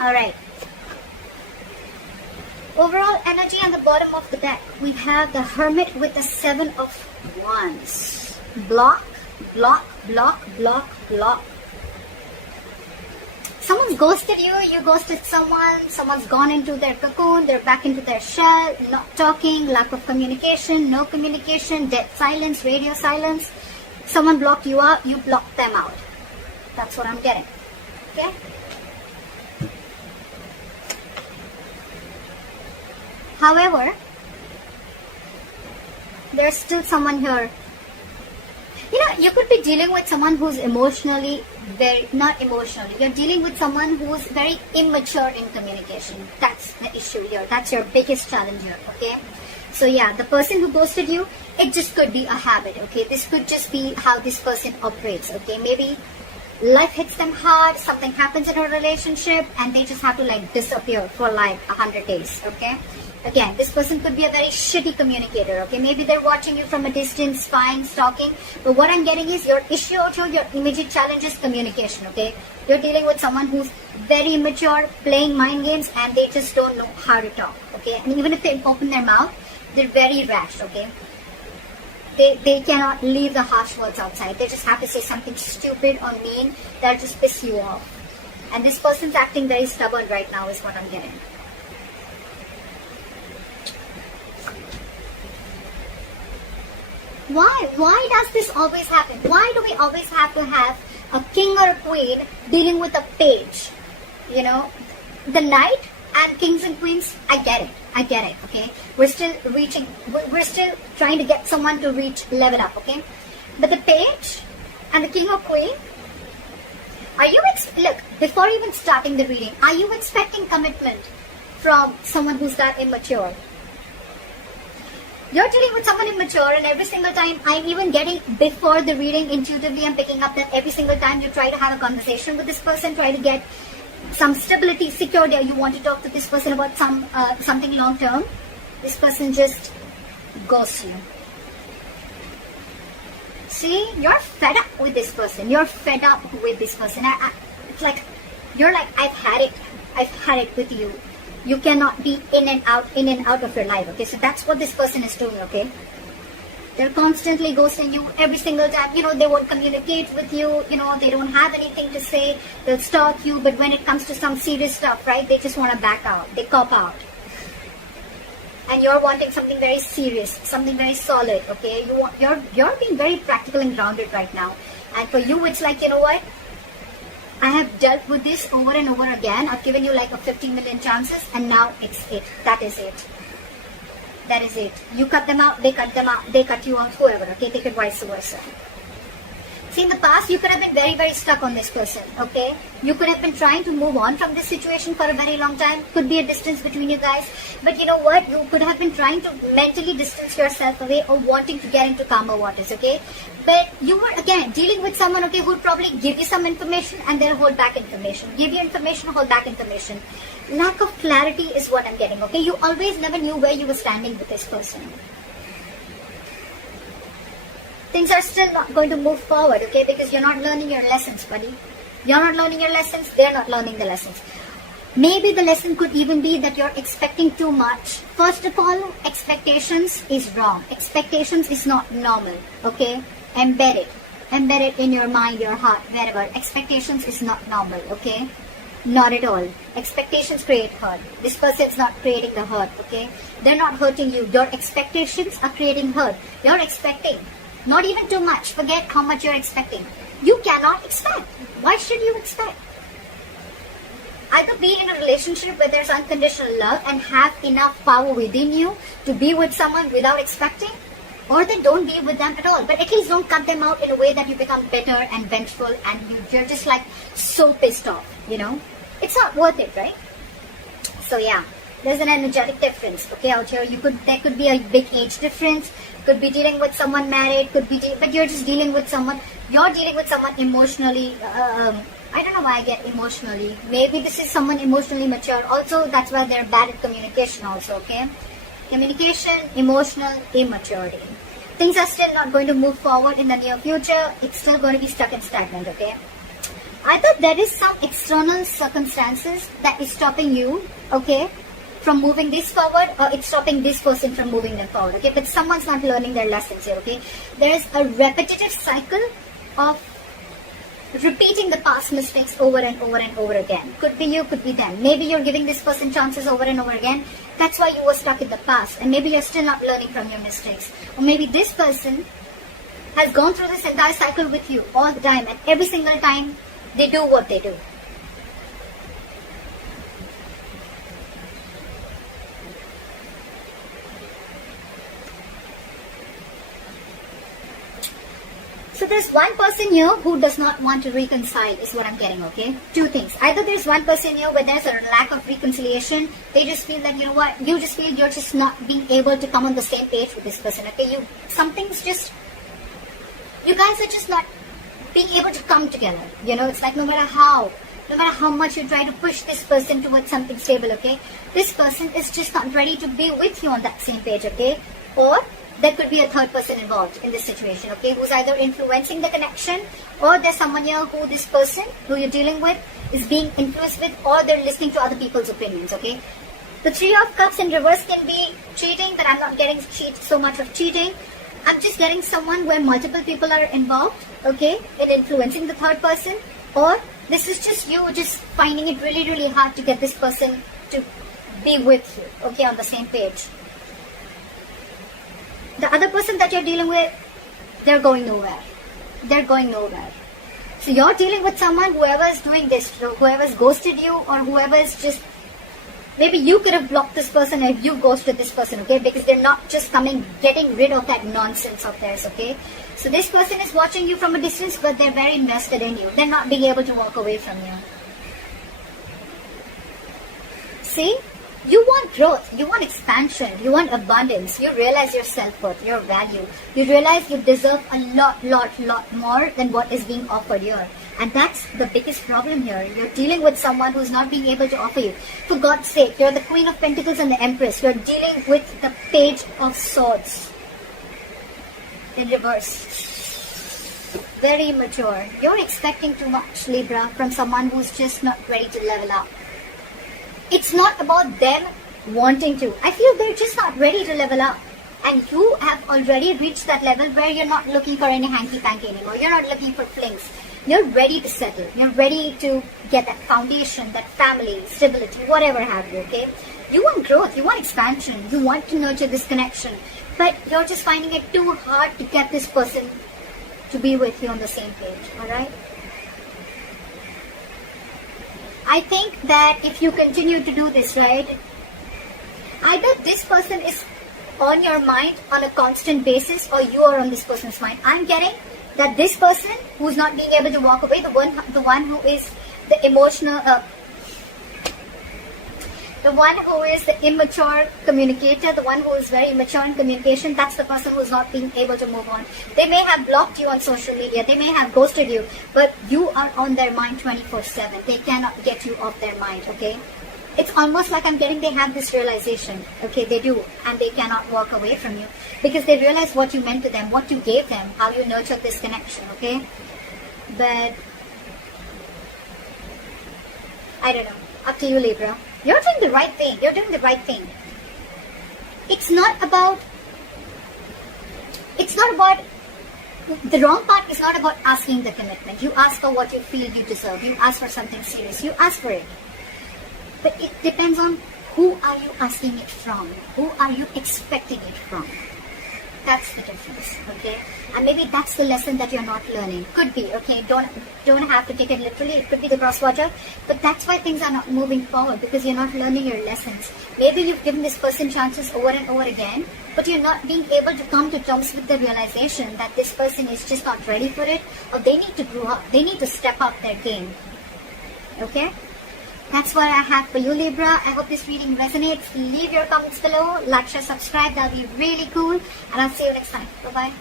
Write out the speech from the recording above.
Alright. Overall energy on the bottom of the deck. We have the Hermit with the 7 of Wands. Block, block, block, block, block. Someone's ghosted you, you ghosted someone, someone's gone into their cocoon, they're back into their shell, not talking, lack of communication, no communication, dead silence, radio silence. Someone blocked you out, you blocked them out. That's what I'm getting. Okay? However, there's still someone here. You know, you could be dealing with someone who's emotionally not emotionally. You're dealing with someone who's very immature in communication. That's the issue here. That's your biggest challenge here, okay? So yeah, the person who ghosted you, it just could be a habit, okay? This could just be how this person operates, okay? Maybe life hits them hard, something happens in a relationship, and they just have to like disappear for like 100 days, okay? Again, this person could be a very shitty communicator, okay? Maybe they're watching you from a distance, spying, stalking. But what I'm getting is your issue out here, your immediate challenge is communication, okay? You're dealing with someone who's very immature, playing mind games, and they just don't know how to talk, okay? And even if they open their mouth, they're very rash, okay? They cannot leave the harsh words outside. They just have to say something stupid or mean that'll just piss you off. And this person's acting very stubborn right now is what I'm getting. Why does this always happen? Why do we always have to have a king or a queen dealing with a page? You know, the knight and kings and queens, I get it, okay? We're still trying to get someone to reach level up, okay? But the page and the king or queen, are you, look, before even starting the reading, are you expecting commitment from someone who's that immature? You're dealing with someone immature, and every single time I'm even getting, before the reading, intuitively I'm picking up that every single time you try to have a conversation with this person, try to get some stability, security, or you want to talk to this person about something long term, this person just ghosts you. See, you're fed up with this person. You're fed up with this person. It's like, you're like, I've had it with you. You cannot be in and out of your life, okay? So that's what this person is doing, okay? They're constantly ghosting you every single time. You know, they won't communicate with you. You know, they don't have anything to say. They'll stalk you. But when it comes to some serious stuff, right, they just want to back out. They cop out. And you're wanting something very serious, something very solid, okay? You're being very practical and grounded right now. And for you, it's like, you know what? I have dealt with this over and over again. I've given you like a 50 million chances, and now it's it. That is it. That is it. You cut them out, they cut them out, they cut you out, whoever, okay? Take it vice versa. See, in the past, you could have been very, very stuck on this person, okay? You could have been trying to move on from this situation for a very long time. Could be a distance between you guys. But you know what? You could have been trying to mentally distance yourself away or wanting to get into calmer waters, okay? But you were, again, dealing with someone, okay, who would probably give you some information and then hold back information. Give you information, hold back information. Lack of clarity is what I'm getting, okay? You always never knew where you were standing with this person. Things are still not going to move forward, okay? Because you're not learning your lessons, buddy. You're not learning your lessons, they're not learning the lessons. Maybe the lesson could even be that you're expecting too much. First of all, expectations is wrong. Expectations is not normal, okay? Embed it. Embed it in your mind, your heart, wherever. Expectations is not normal, okay? Not at all. Expectations create hurt. This person's not creating the hurt, okay? They're not hurting you. Your expectations are creating hurt. You're expecting. Not even too much. Forget how much you're expecting. You cannot expect. Why should you expect? Either be in a relationship where there's unconditional love and have enough power within you to be with someone without expecting, or then don't be with them at all. But at least don't cut them out in a way that you become bitter and vengeful and you're just like so pissed off, you know? It's not worth it, right? So yeah, there's an energetic difference, okay, out here. There could be a big age difference. Could be dealing with someone married, but you're just dealing with someone, emotionally, I don't know why I get emotionally. Maybe this is someone emotionally mature. Also, that's why they're bad at communication also, okay? Communication, emotional, immaturity. Things are still not going to move forward in the near future. It's still going to be stuck and stagnant, okay? Either there is some external circumstances that is stopping you, okay, from moving this forward, or it's stopping this person from moving them forward, okay? But someone's not learning their lessons here, okay? There is a repetitive cycle of repeating the past mistakes over and over and over again. Could be you, could be them. Maybe you're giving this person chances over and over again. That's why you were stuck in the past, and maybe you're still not learning from your mistakes. Or maybe this person has gone through this entire cycle with you all the time, and every single time they do what they do. So there's one person here who does not want to reconcile is what I'm getting, okay? Two things. Either there's one person here where there's a lack of reconciliation. They just feel that, you know what, you just feel you're just not being able to come on the same page with this person, okay? You guys are just not being able to come together. You know, it's like no matter how much you try to push this person towards something stable, okay? This person is just not ready to be with you on that same page, okay? Or there could be a third person involved in this situation, okay, who's either influencing the connection, or there's someone here who this person who you're dealing with is being influenced with, or they're listening to other people's opinions, okay? The Three of Cups in reverse can be cheating, but I'm not getting so much of cheating. I'm just getting someone where multiple people are involved, okay, in influencing the third person, or this is just you just finding it really, really hard to get this person to be with you, okay, on the same page. The other person that you're dealing with, they're going nowhere. They're going nowhere. So you're dealing with someone, whoever is doing this, whoever's ghosted you, or whoever is just, maybe you could have blocked this person if you ghosted this person, okay? Because they're not just getting rid of that nonsense of theirs, okay? So this person is watching you from a distance, but they're very invested in you. They're not being able to walk away from you. See? You want growth, you want expansion, you want abundance, you realize your self-worth, your value. You realize you deserve a lot more than what is being offered here. And that's the biggest problem here. You're dealing with someone who's not being able to offer you. For God's sake, you're the Queen of Pentacles and the Empress. You're dealing with the Page of Swords in reverse. Very immature. You're expecting too much, Libra, from someone who's just not ready to level up. It's not about them wanting to. I feel they're just not ready to level up. And you have already reached that level where you're not looking for any hanky-panky anymore. You're not looking for flings. You're ready to settle. You're ready to get that foundation, that family, stability, whatever have you, okay? You want growth. You want expansion. You want to nurture this connection. But you're just finding it too hard to get this person to be with you on the same page, alright? I think that if you continue to do this, right, either this person is on your mind on a constant basis, or you are on this person's mind. I'm getting that this person who's not being able to walk away, the one who is the emotional, the one who is the immature communicator, the one who is very immature in communication, that's the person who's not being able to move on. They may have blocked you on social media, they may have ghosted you, but you are on their mind 24/7. They cannot get you off their mind, okay? It's almost like I'm getting they have this realization, okay, they do, and they cannot walk away from you because they realize what you meant to them, what you gave them, how you nurtured this connection, okay? But I don't know, up to you, Libra. You're doing the right thing. You're doing the right thing. It's not about, the wrong part is not about asking the commitment. You ask for what you feel you deserve. You ask for something serious. You ask for it. But it depends on who are you asking it from? Who are you expecting it from? That's the difference, okay? And maybe that's the lesson that you're not learning. Could be, okay? Don't have to take it literally. It could be the crosswater. But that's why things are not moving forward, because you're not learning your lessons. Maybe you've given this person chances over and over again, but you're not being able to come to terms with the realization that this person is just not ready for it, or they need to grow up. They need to step up their game. Okay? That's what I have for you, Libra. I hope this reading resonates. Leave your comments below. Like, share, subscribe. That'll be really cool. And I'll see you next time. Bye-bye.